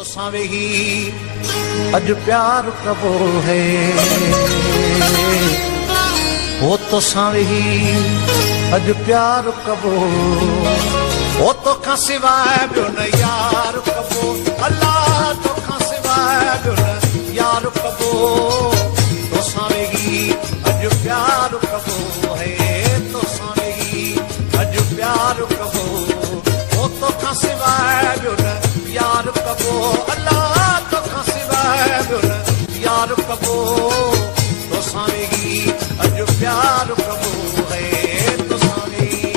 तोसां वेही अॼु प्यार कबो है ओ तोसां वेही अॼु प्यार कबो ओ तोखां सिवाय ॿियो न यार कबो अल्लाह तोखां सिवाय ॿियो न यार कबो तोसां वेही अॼु प्यार कबो है तोसां वेही अॼु प्यार कबो ओ तोखां सिवाय ॿियो न यार कबो अल्लाह तोखां सिवाय ॿियो न यार कबो तोसां वेही अॼु प्यार कबो है तोसां वेही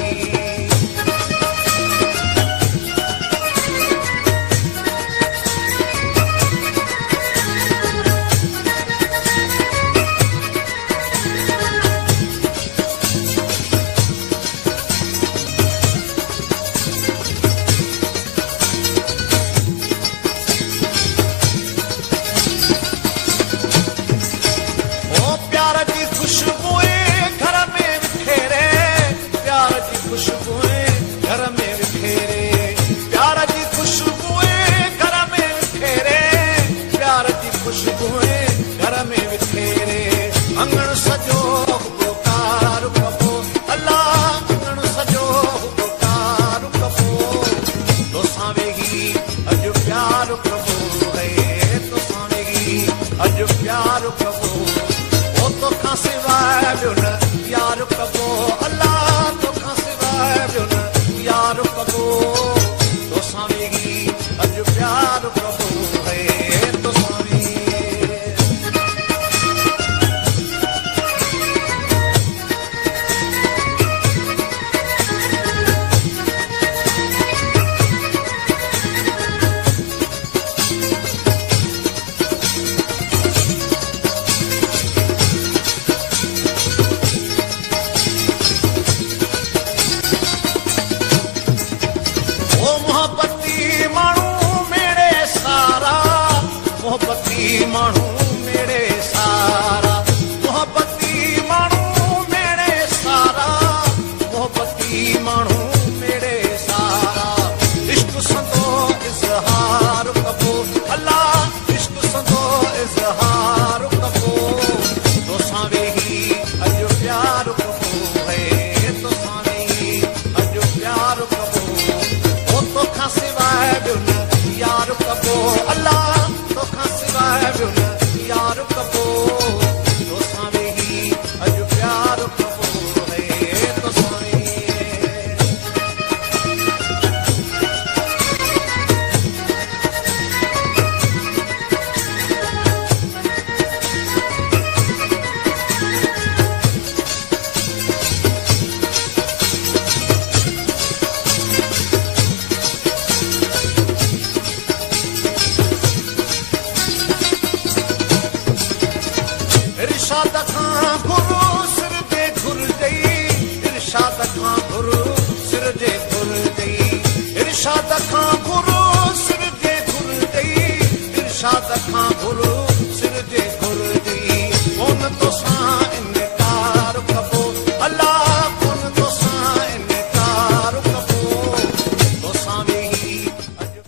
Allah